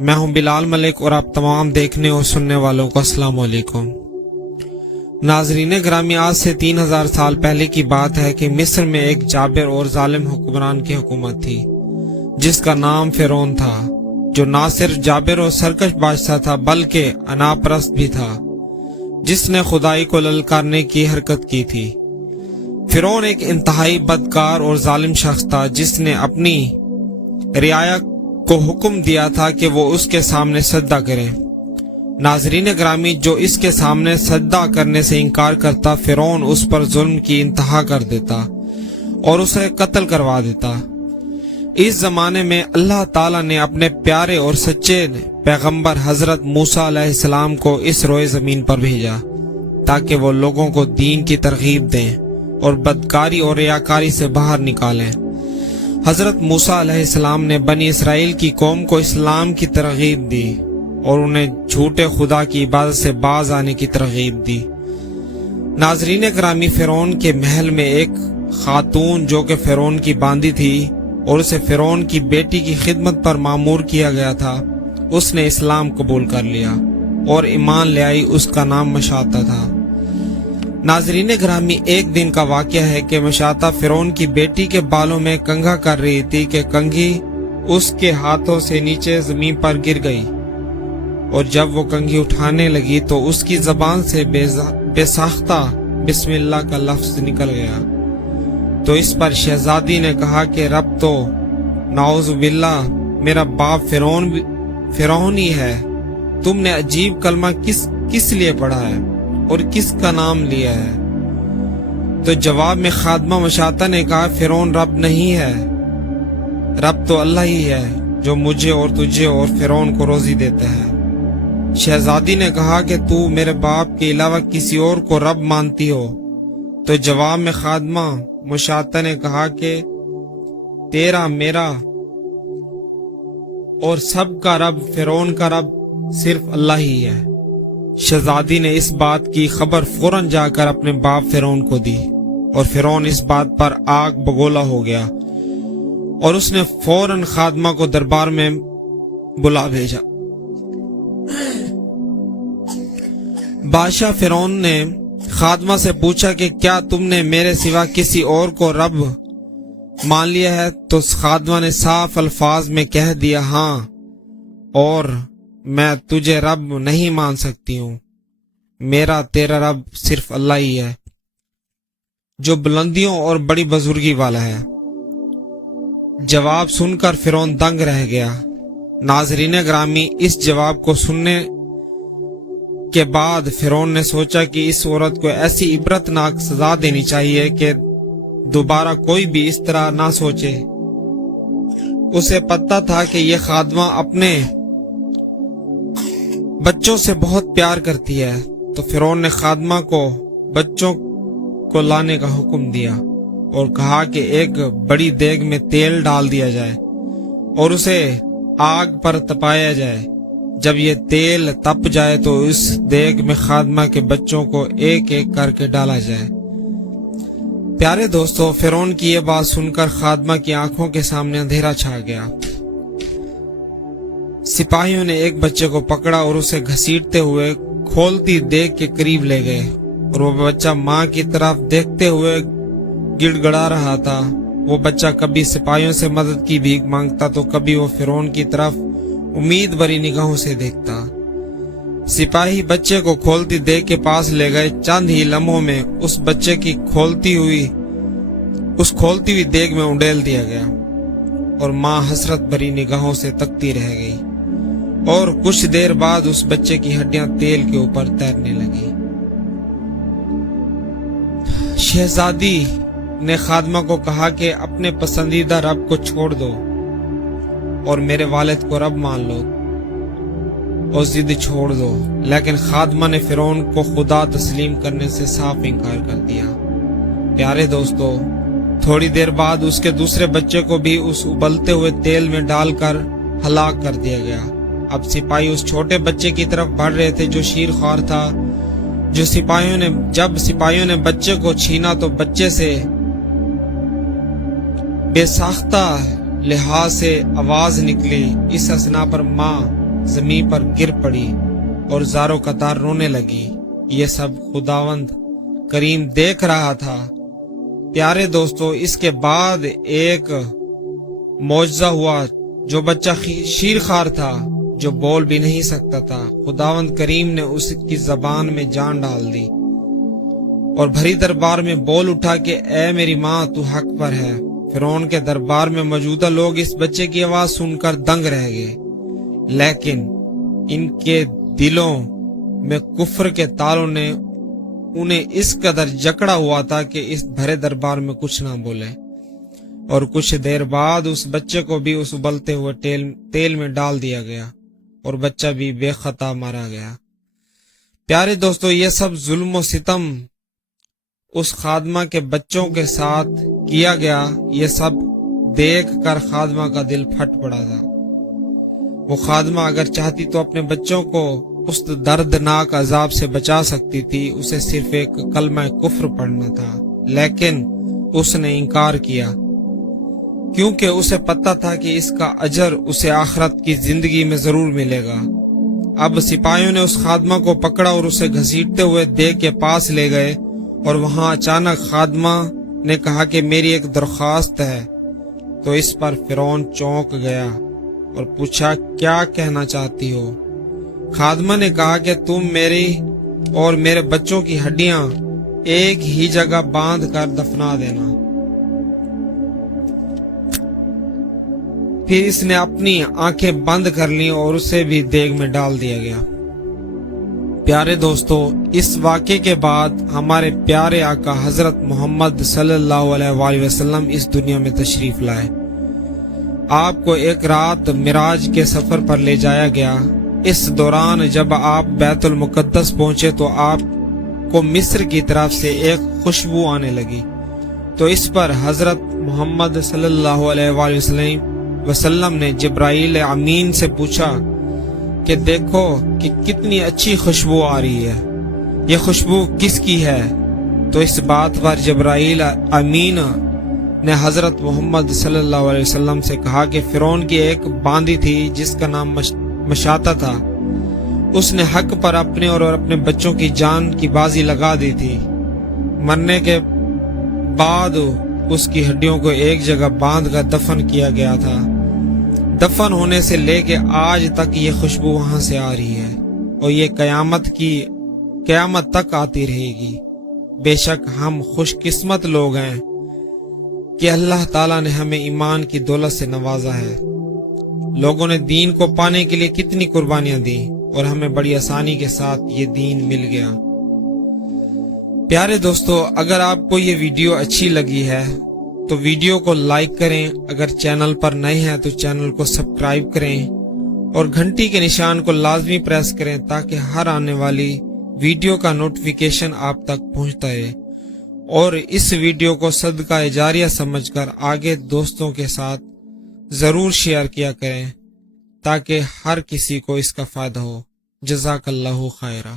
میں ہوں بلال ملک اور آپ تمام دیکھنے اور سننے والوں کو السلام علیکم۔ ناظرین گرامی، آج سے 3000 سال پہلے کی بات ہے کہ مصر میں ایک جابر اور ظالم حکمران کی حکومت تھی جس کا نام فرعون تھا، جو نہ صرف جابر اور سرکش بادشاہ تھا بلکہ انا پرست بھی تھا، جس نے خدائی کو للکارنے کی حرکت کی تھی۔ فرعون ایک انتہائی بدکار اور ظالم شخص تھا جس نے اپنی رعایا کو حکم دیا تھا کہ وہ اس کے سامنے سجدہ کریں۔ ناظرین گرامی، جو اس کے سامنے سجدہ کرنے سے انکار کرتا، فرعون اس پر ظلم کی انتہا کر دیتا اور اسے قتل کروا دیتا۔ اس زمانے میں اللہ تعالیٰ نے اپنے پیارے اور سچے پیغمبر حضرت موسیٰ علیہ السلام کو اس روئے زمین پر بھیجا تاکہ وہ لوگوں کو دین کی ترغیب دیں اور بدکاری اور ریاکاری سے باہر نکالیں۔ حضرت موسیٰ علیہ السلام نے بنی اسرائیل کی قوم کو اسلام کی ترغیب دی اور انہیں جھوٹے خدا کی عبادت سے باز آنے کی ترغیب دی۔ ناظرین گرامی، فرعون کے محل میں ایک خاتون جو کہ فرعون کی باندی تھی اور اسے فرعون کی بیٹی کی خدمت پر مامور کیا گیا تھا، اس نے اسلام قبول کر لیا اور ایمان لے آئی۔ اس کا نام مشاطہ تھا۔ ناظرین گرامی، ایک دن کا واقعہ ہے کہ مشاطہ فرعون کی بیٹی کے بالوں میں کنگھا کر رہی تھی کہ کنگھی اس کے ہاتھوں سے نیچے زمین پر گر گئی، اور جب وہ کنگھی اٹھانے لگی تو اس کی زبان سے بے ساختہ بسم اللہ کا لفظ نکل گیا۔ تو اس پر شہزادی نے کہا کہ رب تو نعوذ باللہ، میرا باپ فرعون ہی ہے، تم نے عجیب کلمہ کس لیے پڑھا ہے اور کس کا نام لیا ہے؟ تو جواب میں خادمہ مشاطہ نے کہا، فرعون رب نہیں ہے، رب تو اللہ ہی ہے جو مجھے اور تجھے اور فرعون کو روزی دیتا ہے۔ شہزادی نے کہا کہ تو میرے باپ کے علاوہ کسی اور کو رب مانتی ہو؟ تو جواب میں خادمہ مشاطہ نے کہا کہ تیرا، میرا اور سب کا رب، فرعون کا رب صرف اللہ ہی ہے۔ شہزادی نے اس بات کی خبر فوراً جا کر اپنے باپ فرعون کو دی، اور فرعون اس بات پر آگ بگولا ہو گیا اور اس نے فوراً خادمہ کو دربار میں بلا بھیجا۔ بادشاہ فرعون نے خادمہ سے پوچھا کہ کیا تم نے میرے سوا کسی اور کو رب مان لیا ہے؟ تو خادمہ نے صاف الفاظ میں کہہ دیا، ہاں، اور میں تجھے رب نہیں مان سکتی ہوں، میرا تیرا رب صرف اللہ ہی ہے جو بلندیوں اور بڑی بزرگی والا ہے۔ جواب سن کر فرعون دنگ رہ گیا۔ ناظرین گرامی، اس جواب کو سننے کے بعد فرعون نے سوچا کہ اس عورت کو ایسی عبرتناک سزا دینی چاہیے کہ دوبارہ کوئی بھی اس طرح نہ سوچے۔ اسے پتہ تھا کہ یہ خادمہ اپنے بچوں سے بہت پیار کرتی ہے، تو فرعون نے خادمہ کو بچوں کو لانے کا حکم دیا اور کہا کہ ایک بڑی دیگ میں تیل ڈال دیا جائے اور اسے آگ پر تپایا جائے۔ جب یہ تیل تپ جائے تو اس دیگ میں خادمہ کے بچوں کو ایک ایک کر کے ڈالا جائے۔ پیارے دوستو، فرعون کی یہ بات سن کر خادمہ کی آنکھوں کے سامنے اندھیرا چھا گیا۔ سپاہیوں نے ایک بچے کو پکڑا اور اسے گھسیٹتے ہوئے کھولتی دیگ کے قریب لے گئے، اور وہ بچہ ماں کی طرف دیکھتے ہوئے گڑ گڑا رہا تھا۔ وہ بچہ کبھی سپاہیوں سے مدد کی بھیک مانگتا تو کبھی وہ فرعون کی طرف امید بھری نگاہوں سے دیکھتا۔ سپاہی بچے کو کھولتی دیگ کے پاس لے گئے۔ چند ہی لمحوں میں اس بچے کی کھولتی ہوئی دیگ میں انڈیل دیا گیا، اور ماں حسرت بھری نگاہوں سے تکتی رہ گئی، اور کچھ دیر بعد اس بچے کی ہڈیاں تیل کے اوپر تیرنے لگی۔ شہزادی نے خادمہ کو کہا کہ اپنے پسندیدہ رب کو چھوڑ دو اور میرے والد کو رب مان لو اور ضد چھوڑ دو، لیکن خادمہ نے فرعون کو خدا تسلیم کرنے سے صاف انکار کر دیا۔ پیارے دوستو، تھوڑی دیر بعد اس کے دوسرے بچے کو بھی اس ابلتے ہوئے تیل میں ڈال کر ہلاک کر دیا گیا۔ اب سپاہی اس چھوٹے بچے کی طرف بڑھ رہے تھے جو شیر خوار تھا۔ جب سپاہیوں نے بچے کو چھینا تو بچے سے بے ساختہ لحاظ سے آواز نکلی۔ اس اثنا پر ماں زمین پر گر پڑی اور زاروں قطار رونے لگی۔ یہ سب خداوند کریم دیکھ رہا تھا۔ پیارے دوستو، اس کے بعد ایک معجزہ ہوا۔ جو بچہ شیرخوار تھا، جو بول بھی نہیں سکتا تھا، خداوند کریم نے اس کی زبان میں جان ڈال دی اور بھری دربار میں بول اٹھا کہ اے میری ماں، تو حق پر ہے۔ فرعون کے دربار میں موجودہ لوگ اس بچے کی آواز سن کر دنگ رہ گئے، لیکن ان کے دلوں میں کفر کے تالوں نے انہیں اس قدر جکڑا ہوا تھا کہ اس بھرے دربار میں کچھ نہ بولے۔ اور کچھ دیر بعد اس بچے کو بھی اس ابلتے ہوئے تیل میں ڈال دیا گیا اور بچہ بھی بے خطا مارا گیا۔ پیارے دوستو، یہ سب ظلم و ستم اس خادمہ کے بچوں کے ساتھ کیا گیا۔ یہ سب دیکھ کر خادمہ کا دل پھٹ پڑا تھا۔ وہ خادمہ اگر چاہتی تو اپنے بچوں کو اس دردناک عذاب سے بچا سکتی تھی۔ اسے صرف ایک کلمہ کفر پڑھنا تھا، لیکن اس نے انکار کیا، کیونکہ اسے پتہ تھا کہ اس کا اجر اسے آخرت کی زندگی میں ضرور ملے گا۔ اب سپاہیوں نے اس خادمہ کو پکڑا اور اسے گھسیٹتے ہوئے دیگ کے پاس لے گئے، اور وہاں اچانک خادمہ نے کہا کہ میری ایک درخواست ہے۔ تو اس پر فرعون چونک گیا اور پوچھا، کیا کہنا چاہتی ہو؟ خادمہ نے کہا کہ تم میری اور میرے بچوں کی ہڈیاں ایک ہی جگہ باندھ کر دفنا دینا۔ پھر اس نے اپنی آنکھیں بند کر لیں اور اسے بھی دیگ میں ڈال دیا گیا۔ پیارے دوستو، اس واقعے کے بعد ہمارے پیارے آقا حضرت محمد صلی اللہ علیہ وآلہ وسلم اس دنیا میں تشریف لائے۔ آپ کو ایک رات معراج کے سفر پر لے جایا گیا۔ اس دوران جب آپ بیت المقدس پہنچے تو آپ کو مصر کی طرف سے ایک خوشبو آنے لگی۔ تو اس پر حضرت محمد صلی اللہ علیہ وآلہ وسلم نے جبرائیل امین سے پوچھا کہ دیکھو کہ کتنی اچھی خوشبو آ رہی ہے، یہ خوشبو کس کی ہے؟ تو اس بات پر جبرائیل امین نے حضرت محمد صلی اللہ علیہ وسلم سے کہا کہ فرعون کی ایک باندی تھی جس کا نام مشاطہ تھا، اس نے حق پر اپنے اور اپنے بچوں کی جان کی بازی لگا دی تھی۔ مرنے کے بعد اس کی ہڈیوں کو ایک جگہ باندھ کر دفن کیا گیا تھا۔ دفن ہونے سے لے کے آج تک یہ خوشبو وہاں سے آ رہی ہے اور یہ قیامت تک آتی رہے گی۔ بے شک ہم خوش قسمت لوگ ہیں کہ اللہ تعالیٰ نے ہمیں ایمان کی دولت سے نوازا ہے۔ لوگوں نے دین کو پانے کے لیے کتنی قربانیاں دی اور ہمیں بڑی آسانی کے ساتھ یہ دین مل گیا۔ پیارے دوستو، اگر آپ کو یہ ویڈیو اچھی لگی ہے تو ویڈیو کو لائک کریں، اگر چینل پر نئے ہیں تو چینل کو سبسکرائب کریں اور گھنٹی کے نشان کو لازمی پریس کریں تاکہ ہر آنے والی ویڈیو کا نوٹیفیکیشن آپ تک پہنچتا ہے، اور اس ویڈیو کو صدقہ جاریہ سمجھ کر آگے دوستوں کے ساتھ ضرور شیئر کیا کریں تاکہ ہر کسی کو اس کا فائدہ ہو۔ جزاک اللہ خیرہ۔